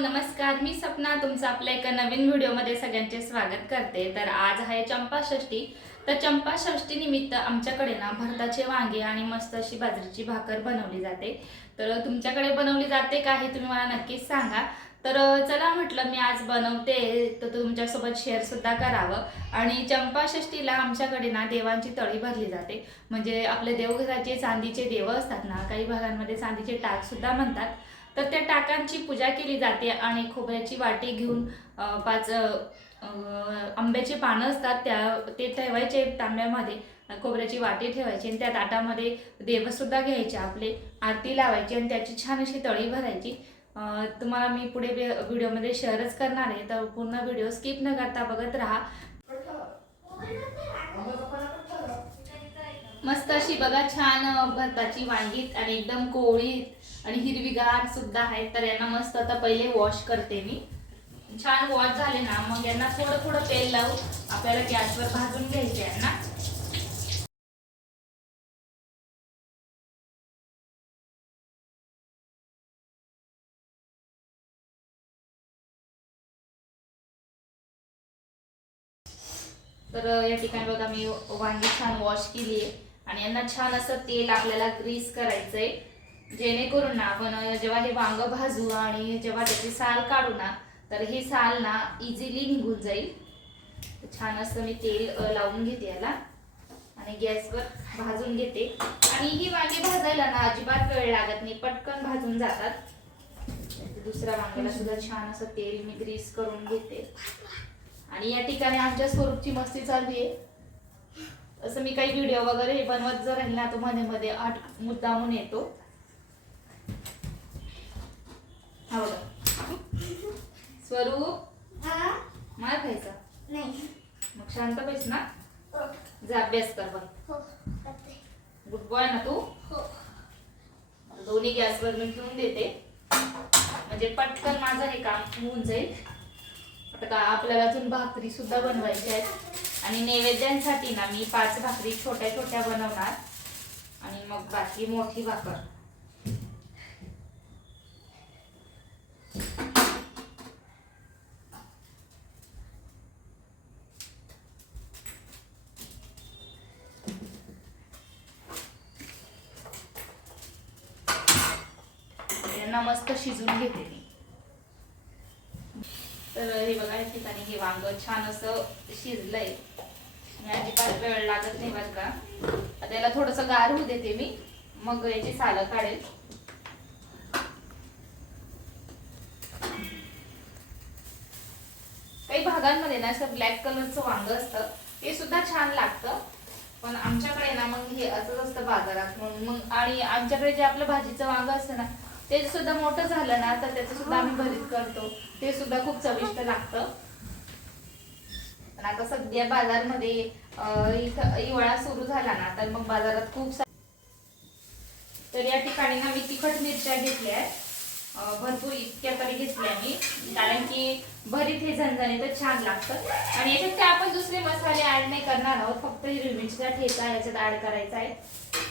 नमस्कार मी सपना तुमचं आपल्या एका नवीन व्हिडिओमध्ये सगळ्यांचे स्वागत करते. तर आज आहे चंपाषष्ठी तर चंपाषष्ठी निमित्त आमच्याकडे ना भरताचे वांगे आणि मस्त अशी बाजरीची भाकर बनवली जाते. तर तुमच्याकडे बनवली जाते का हे तुम्ही मला नक्कीच सांगा. तर चला म्हटलं मी आज बनवते तर तुमच्यासोबत शेअरसुद्धा करावं. आणि चंपाषष्ठीला आमच्याकडे ना देवांची तळी भरली जाते. म्हणजे आपले देवघराचे चांदीचे देव असतात ना काही भागांमध्ये चांदीचे टाकसुद्धा म्हणतात. तर त्या टाकांची पूजा केली जाते आणि खोबऱ्याची वाटी घेऊन पाच आंब्याची पानं असतात त्या ते ठेवायचे तांब्यामध्ये खोबऱ्याची वाटी ठेवायची आणि त्या ताटामध्ये देवसुद्धा घ्यायचे आपले आरती लावायची आणि त्याची छान अशी तळी भरायची. तुम्हाला मी पुढे व्हिडिओमध्ये शेअरच करणार आहे तर पूर्ण व्हिडिओ स्किप न करता बघत राहा. मस्त अशी बघा छान भरताची वांगीत आणि एकदम कोवळीत आणि हिरवीगार सुद्धा आहेत तर यांना मस्त आता पहिले वॉश करते मी. छान वॉश झाले ना मग यांना थोडं थोडं तेल लावून आपल्याला गॅसवर भाजून घ्यायचे यांना तर या ठिकाणी बघा मी वांगी छान वॉश केली आहे. आणि यांना छान असं तेल आपल्याला ग्रीस करायचंय. जेणेकरून ना आपण जेव्हा हे वांग भाजू आणि जेव्हा त्याची साल काढू ना तर ही साल ना इझिली निघून जाईल. छान असं मी तेल लावून घेते याला. आणि गॅसवर भाजून घेते. आणि ही वांगी भाजायला ना अजिबात वेळ लागत नाही पटकन भाजून जातात. दुसऱ्या वांग्याला सुद्धा छान असं तेल मी ग्रीस करून घेते. आणि या ठिकाणी आमच्या स्वरूपची मस्ती चालू आहे. असं मी काही व्हिडिओ वगैरे बनवत जर राहील ना तो मध्ये मध्ये आठ मुद्दामून येतो. स्वरूप हा? मार खायचा. नाही. मग शांत बैस ना. हो. जा अभ्यास कर बघ करते. गुड बॉय ना तू? हो. दोन्ही गॅसवर मी ठेवून देते. म्हणजे पटकन माझं हे काम होऊन जाईल. आता का आपल्याला अजून भाकरी सुद्धा बनवायच्या आहेत. आणि नैवेद्यांसाठी ना मी पाच भाकरी छोट्या छोट्या बनवणार. आणि मग बाकी मोठी भाकर. यांना मस्त शिजून घेते मी. तर हे बघा या ठिकाणी हे वांग छान असं शिजलंय. अजिबात वेळ लागत नाही बरं का. आता याला थोडस गार होऊ देते मी. मग याची सालं काढेल. मध्ये ना असं ब्लॅक कलरचं वांग असतं ते सुद्धा छान लागतं. पण आमच्याकडे ना मग हे असंच असतं बाजारात. म्हणून मग आणि आमच्याकडे जे आपलं भाजीचं वांग असतं ना ते सुद्धा मोठं झालं ना तर त्याचं सुद्धा आम्ही भरीत करतो. ते सुद्धा खूप चविष्ट लागतं. पण आता सध्या बाजारमध्ये इथं हिवाळा सुरू झाला ना तर मग बाजारात खूप तर या ठिकाणी ना मी तिखट मिरच्या घेतल्या आहेत. भरपूर इतक्या तरी घेतली मी कारण की भरीत हे झणझणीत छान लागतं. आणि याच्यात काय आपण दुसरे मसाले ऍड नाही करणार आहोत. फक्त हिरवी मिरचीचा ठेचा याच्यात ऍड करायचा आहे.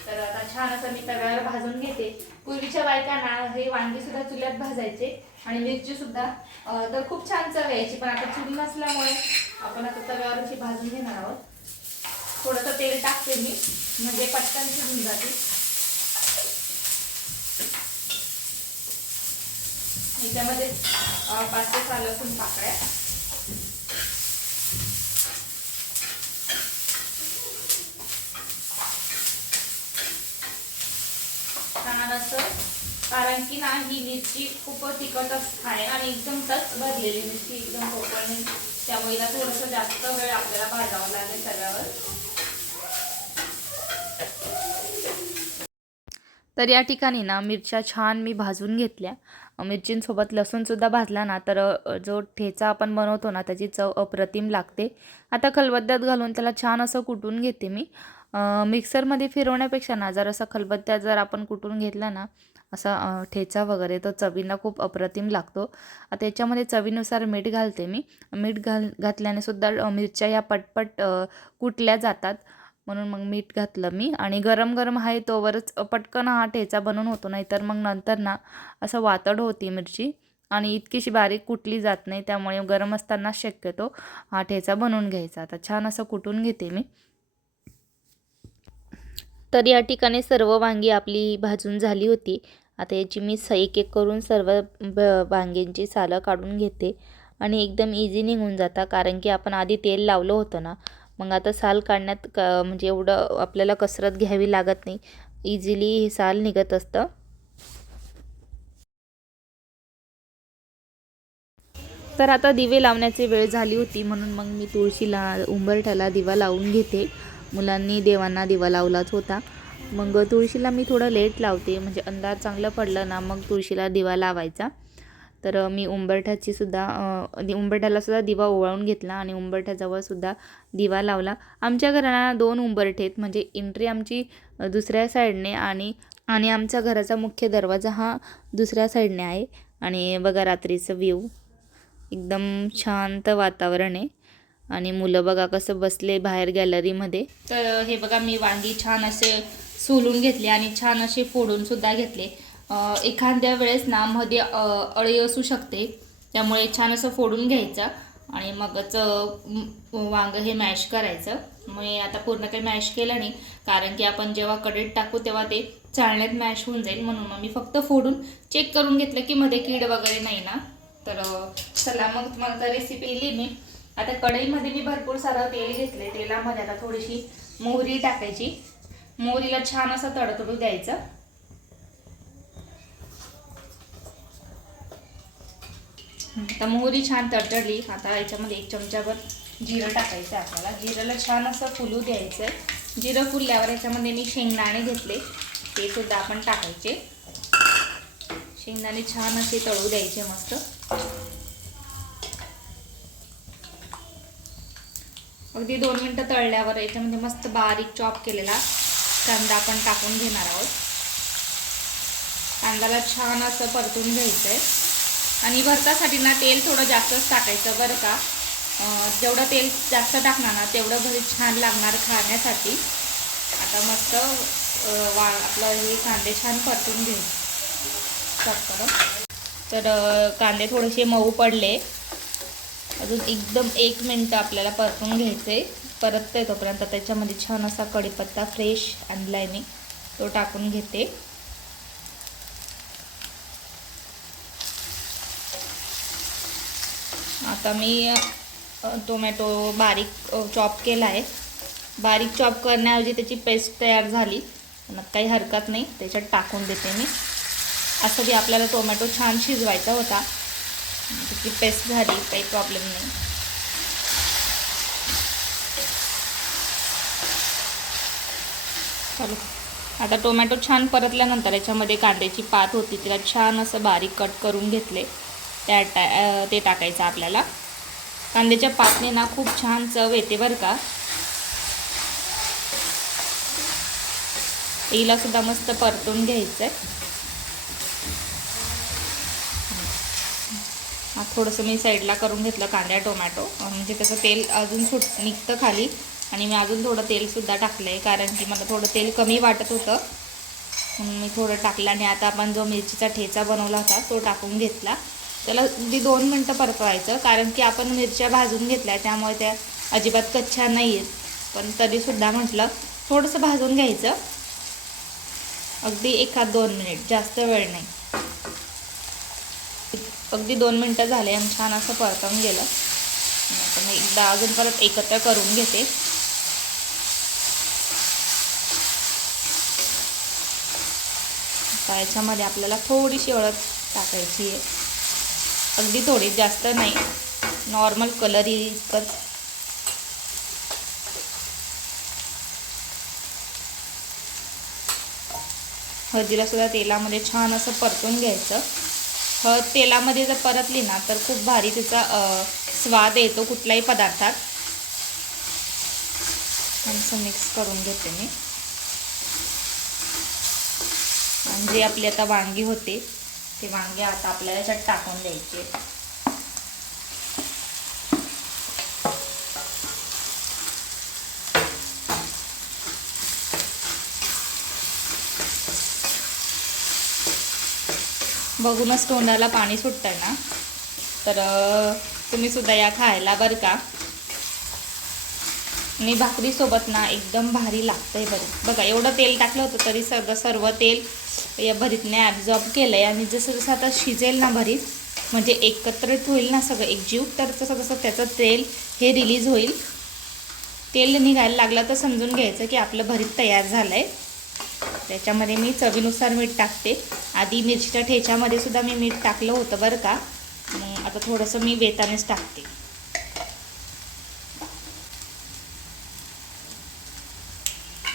तर आता छान असं मी तव्यावर भाजून घेते. पूर्वीच्या बायकांना हे वांगी सुद्धा चुल्यात भाजायचे. आणि मिरची सुद्धा तर खूप छान चव यायची. पण आता चूल नसल्यामुळे आपण आता तव्यावर अशी भाजून घेणार आहोत. थोडंसं तेल टाकते मी. म्हणजे पटकन शिजून जाते ह्याच्यामध्ये पाच ते सहा लसूण पाकळ्या. छान असं कारण की ना ही मिरची खूप तिखट आहे आणि एकदम टच भरलेली मिरची एकदम पोकळ त्यामुळे हिला थोडंसं जास्त वेळ आपल्याला भाजावं लागेल सगळ्यावर तर या ठिकाणी ना मिरच्या छान मी भाजून घेतल्या. मिरचींसोबत लसूणसुद्धा भाजला ना तर जो ठेचा आपण बनवतो ना त्याची चव अप्रतिम लागते. आता खलबत्त्यात घालून त्याला छान असं कुटून घेते मी. मिक्सरमध्ये फिरवण्यापेक्षा ना जर असं खलबत्त्यात जर आपण कुटून घेतला ना असा ठेचा वगैरे तो चवीला खूप अप्रतिम लागतो. आता याच्यामध्ये चवीनुसार मीठ घालते मी. मीठ घाल घातल्याने सुद्धा मिरच्या या पटपट कुटल्या जातात. म्हणून मग मीठ घातलं मी. आणि गरम गरम आहे तोवरच पटकन हा ठेचा बनून होतो नाहीतर मग नंतर ना असं वातड होती मिरची. आणि इतकीशी बारीक कुटली जात नाही त्यामुळे गरम असताना शक्यतो हा ठेचा बनवून घ्यायचा. आता छान असं कुटून घेते मी. तर या ठिकाणी सर्व वांगी आपली भाजून झाली होती. आता याची मी स एक एक करून सर्व ब वांग्यांची सालं काढून घेते. आणि एकदम इझी निघून जाता कारण की आपण आधी तेल लावलं होतं ना मग आता साल काढण्यात क म्हणजे एवढं आपल्याला कसरत घ्यावी लागत नाही. इझिली हे साल निघत असतं. तर आता दिवे लावण्याची वेळ झाली होती म्हणून मग मी तुळशीला उंबरठ्याला दिवा लावून घेते. मुलांनी देवांना दिवा लावलाच होता. मग तुळशीला मी थोडं लेट लावते म्हणजे अंधार चांगलं पडलं ना मग तुळशीला दिवा लावायचा. तर मी उंबरठ्याची सुद्धा उंबरठ्याला सुद्धा दिवा ओवाळून घेतला आणि उंबरठ्याजवळसुद्धा दिवा लावला. आमच्या घराला दोन उंबरठेत म्हणजे एंट्री आमची दुसऱ्या साईडने आणि आणि आमच्या घराचा मुख्य दरवाजा हा दुसऱ्या साईडने आहे. आणि बघा रात्रीचं व्ह्यू एकदम शांत वातावरण आहे. आणि मुलं बघा कसं बसले बाहेर गॅलरीमध्ये तर हे बघा मी वांगी छान असे सोलून घेतले आणि छान असे फोडून सुद्धा घेतले. एखाद्या वेळेस ना मध्ये अळी असू शकते. त्यामुळे छान असं फोडून घ्यायचं आणि मगच वांग हे मॅश करायचं. मग आता पूर्ण काही मॅश केलं नाही. कारण की आपण जेव्हा कडेत टाकू तेव्हा ते चाळण्यात मॅश होऊन जाईल. म्हणून मग मी फक्त फोडून चेक करून घेतलं की मध्ये कीड वगैरे नाही ना. तर चला मग तुम्हाला रेसिपी लिहिली मी. आता कढईमध्ये मी भरपूर सारं तेल घेतले तेलामध्ये आता थोडीशी मोहरी टाकायची. मोहरीला छान असं तडतडू द्यायचं. आता मोहरी छान तडतडली. आता याच्यामध्ये एक चमचाभर जिरं टाकायचं आपल्याला. जिराला छान असं फुलू द्यायचं आहे जिरं फुलल्यावर याच्यामध्ये मी शेंगदाणे घेतले. ते सुद्धा आपण टाकायचे. शेंगदाणे छान असे तळू द्यायचे मस्त. अगदी दोन मिनटं तळल्यावर याच्यामध्ये मस्त बारीक चॉप केलेला कांदा आपण टाकून घेणार आहोत. कांद्याला छान असं परतून घ्यायचं आहे आणि भरतासाठी ना तेल थोडं जास्तच टाकायचं बरं का. जेवढं तेल जास्त टाकणार ना तेवढं घरी छान लागणार खाण्यासाठी. आता मस्त वा आपलं हे कांदे छान परतून घ्यायचे तर कांदे थोडेसे मऊ पडले. अजून एकदम एक मिनटं आपल्याला परतून घ्यायचे परतते तोपर्यंत त्याच्यामध्ये छान असा कढीपत्ता फ्रेश आणला आहे मी तो टाकून घेते. आता मी टोमॅटो बारीक चॉप केला आहे. बारीक चॉप करण्याऐवजी त्याची पेस्ट तयार झाली. मग काही हरकत नाही. त्याच्यात टाकून देते मी. असं बी आपल्याला टोमॅटो छान शिजवायचा होता. त्याची पेस्ट झाली. काही प्रॉब्लेम नाही. चालू आता टोमॅटो छान परतल्यानंतर याच्यामध्ये कांद्याची पात होती. तिला छान असं बारीक कट करून घेतले. त्या टा ते टाकायचं आपल्याला. कांद्याच्या पातने ना खूप छान चव येते बरं का. हिला सुद्धा मस्त परतून घ्यायचं आहे थोडंसं मी साईडला करून घेतलं कांद्या टोमॅटो. म्हणजे त्याचं तेल अजून सुट निघतं खाली. आणि मी अजून थोडं तेलसुद्धा टाकलं आहे कारण की मला थोडं तेल कमी वाटत होतं. म्हणून मी थोडं टाकलं आणि आता आपण जो मिरचीचा ठेचा बनवला होता तो टाकून घेतला. त्याला अगदी दोन मिनटं परतवायचं कारण की आपण मिरच्या भाजून घेतल्या त्यामुळे त्या अजिबात कच्च्या नाही आहेत पण तरीसुद्धा म्हटलं थोडंसं भाजून घ्यायचं. अगदी एखाद दोन मिनिट जास्त वेळ नाही. अगदी दोन मिनटं झाले आणि छान असं परतवून गेलं. आता मी एकदा अजून परत एकत्र करून घेते. याच्यामध्ये आपल्याला थोडीशी हळद टाकायची आहे. अगदी थोडी जास्त नाही. नॉर्मल कलर इतकंच. हळदीला सुद्धा तेलामध्ये छान असं परतून घ्यायचं. हळद तेलामध्ये जर परतली ना तर खूप भारी त्याचा स्वाद येतो कुठल्याही पदार्थात. असं मिक्स करून घेते मी. आणि जे आपली आता वांगी होते हे वांगे आता आपल्याला याच्यात टाकून द्यायचे बघूनच तोंडाला पाणी सुटतंय ना. तर तुम्ही सुद्धा या खायला बरं का. आणि भाकरीसोबत ना एकदम भारी लागतंय बरं. बघा एवढं तेल टाकलं होतं तरी सर्व सर्व तेल या भरीतने ॲब्झॉर्ब केलं आहे आणि जसं जसं आता शिजेल ना भरीत म्हणजे एकत्रित होईल ना सगळं एकजीव तर तसं तसं त्याचं तेल हे रिलीज होईल. तेल निघायला लागलं तर समजून घ्यायचं की आपलं भरीत तयार झालं आहे त्याच्यामध्ये मी चवीनुसार मीठ टाकते. आधी मिरचीच्या ठेच्यामध्ये सुद्धा मी मीठ टाकलं होतं बरं का. मग आता थोडंसं मी बेतानेच टाकते.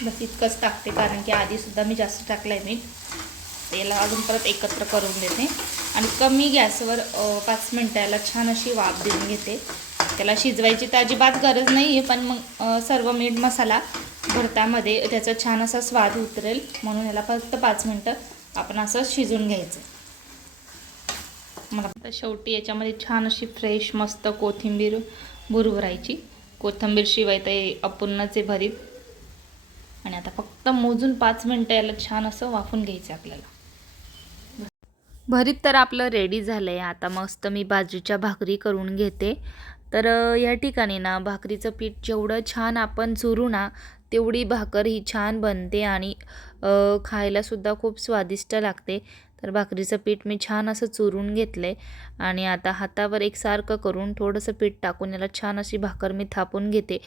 बस इतकंच टाकते कारण की आधीसुद्धा मी जास्त टाकलं आहे मीठ. याला अजून परत एकत्र करून देते. आणि कमी गॅसवर पाच पाच मिनटाला छान अशी वाफ देऊन घेते. त्याला शिजवायची तर अजिबात गरज नाही आहे पण मग सर्व मीठ मसाला भरतामध्ये त्याचा छान असा स्वाद उतरेल. म्हणून याला फक्त पाच मिनटं आपण असं शिजून घ्यायचं. मला आता शेवटी याच्यामध्ये छान अशी फ्रेश मस्त कोथिंबीर भुरभुरायची कोथिंबीर शिवाय ते अपूर्णच आहे भरीत. आणि आता फक्त मोजून पाच मिनटं याला छान असं वाफून घ्यायचं आपल्याला. भरीत तर आपलं रेडी झालं आहे आता मस्त मी बाजूच्या भाकरी करून घेते. तर या ठिकाणी ना भाकरीचं पीठ जेवढं छान आपण चुरू ना तेवढी भाकर ही छान बनते आणि खायलासुद्धा खूप स्वादिष्ट लागते. तर भाकरीचं पीठ मी छान असं चुरून घेतलं आहे आणि आता हातावर एकसारखं करून थोडंसं पीठ टाकून याला छान अशी भाकर मी थापून घेते.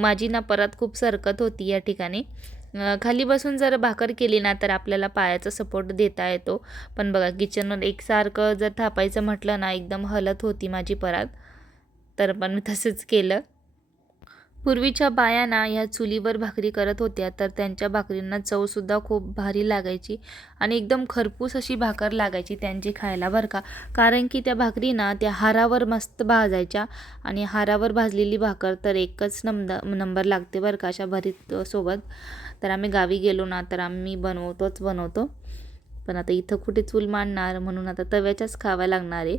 माझी ना परत खूप सरकत होती या ठिकाणी. खाली बसून जर भाकर केली ना तर आपल्याला पायाचा सपोर्ट देता येतो. पण बघा किचनवर एकसारखं जर थापायचं म्हटलं ना एकदम हलत होती माझी परात. तर पण मी तसंच केलं. पूर्वीच्या बाया ना ह्या चुलीवर भाकरी करत होत्या तर त्यांच्या भाकरींना चवसुद्धा खूप भारी लागायची आणि एकदम खरपूस अशी भाकर लागायची त्यांची खायला बरं का? कारण की त्या भाकरींना त्या हारावर मस्त भाजायच्या आणि हारावर भाजलेली भाकर तर एकच नंद नंबर लागते बरं का? अशा भरीत सोबत. तर आम्ही गावी गेलो ना तर आम्ही बनवतोच बनवतो. पण आता इथं कुठे चूल मांडणार? म्हणून आता तव्याच्याच खाव्या लागणार आहे.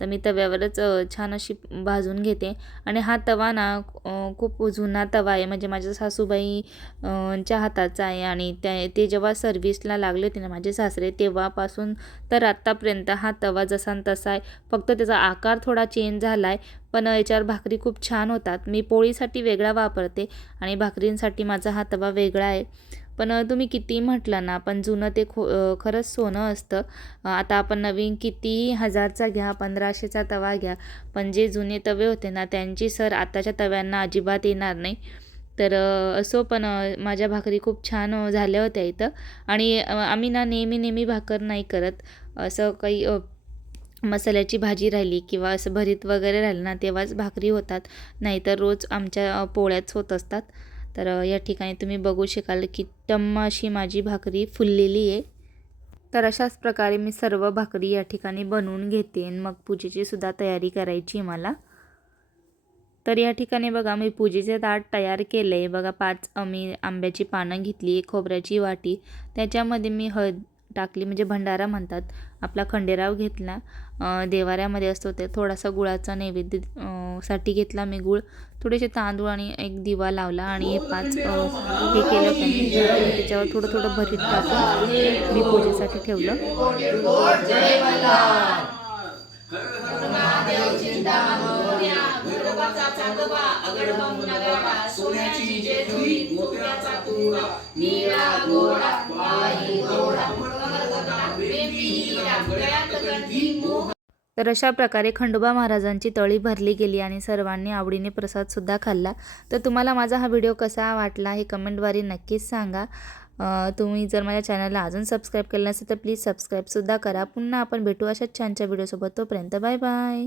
तर मी तव्यावरच छान अशी भाजून घेते. आणि हा तवा ना खूप जुना तवा आहे. म्हणजे माझ्या सासूबाई च्या हाताचा आहे. आणि त्या ते जेव्हा सर्व्हिसला लागले होते ना माझे सासरे तेव्हापासून तर आत्तापर्यंत हा तवा जसा न तसा आहे. फक्त त्याचा आकार थोडा चेंज झाला आहे पण याच्यावर भाकरी खूप छान होतात. मी पोळीसाठी वेगळा वापरते. आणि भाकरींसाठी माझा हा तवा वेगळा आहे. पण तुम्ही कितीही म्हटलं ना पण जुनं ते खो खरंच सोनं असतं. आता आपण नवीन कितीही हजारचा घ्या पंधराशेचा तवा घ्या पण जे जुने तवे होते ना त्यांची सर आताच्या तव्यांना अजिबात येणार नाही. तर असो पण माझ्या भाकरी खूप छान झाल्या होत्या इथं. आणि आम्ही ना नेहमी नेहमी भाकर नाही करत. असं काही मसाल्याची भाजी राहिली किंवा असं भरीत वगैरे राहिलं ना तेव्हाच भाकरी होतात. नाहीतर रोज आमच्या पोळ्याच होत असतात. तर या ठिकाणी तुम्ही बघू शकाल की टम्म अशी माझी भाकरी फुललेली आहे. तर अशाच प्रकारे मी सर्व भाकरी या ठिकाणी बनवून घेते आणि मग पूजेची सुद्धा तयारी करायची आहे मला. तर या ठिकाणी बघा मी पूजेचे ताट तयार केलं आहे. बघा पाच मी आंब्याची पानं घेतली खोबऱ्याची वाटी. त्याच्यामध्ये मी हळद टाकली म्हणजे भंडारा म्हणतात. आपला खंडेराव घेतला देवाऱ्यामध्ये असतो ते. थोडासा गुळाचा नैवेद्यसाठी घेतला मी गुळ. थोडेसे तांदूळ आणि एक दिवा लावला आणि हे पाच हे केलं त्यांनी त्याच्यावर थोडं थोडं भरीत टाकून मी पूजेसाठी ठेवलं. तर अशा प्रकारे खंडोबा महाराजांची तळी भरली गेली आणि सर्वांनी आवडीने प्रसादसुद्धा खाल्ला. तर तुम्हाला माझा हा व्हिडिओ कसा वाटला हे कमेंटद्वारे नक्कीच सांगा. तुम्ही जर माझ्या चॅनलला अजून सबस्क्राईब केलं नसेल तर प्लीज सबस्क्राईबसुद्धा करा. पुन्हा आपण भेटू अशाच छानच्या व्हिडिओसोबत. तोपर्यंत बाय बाय.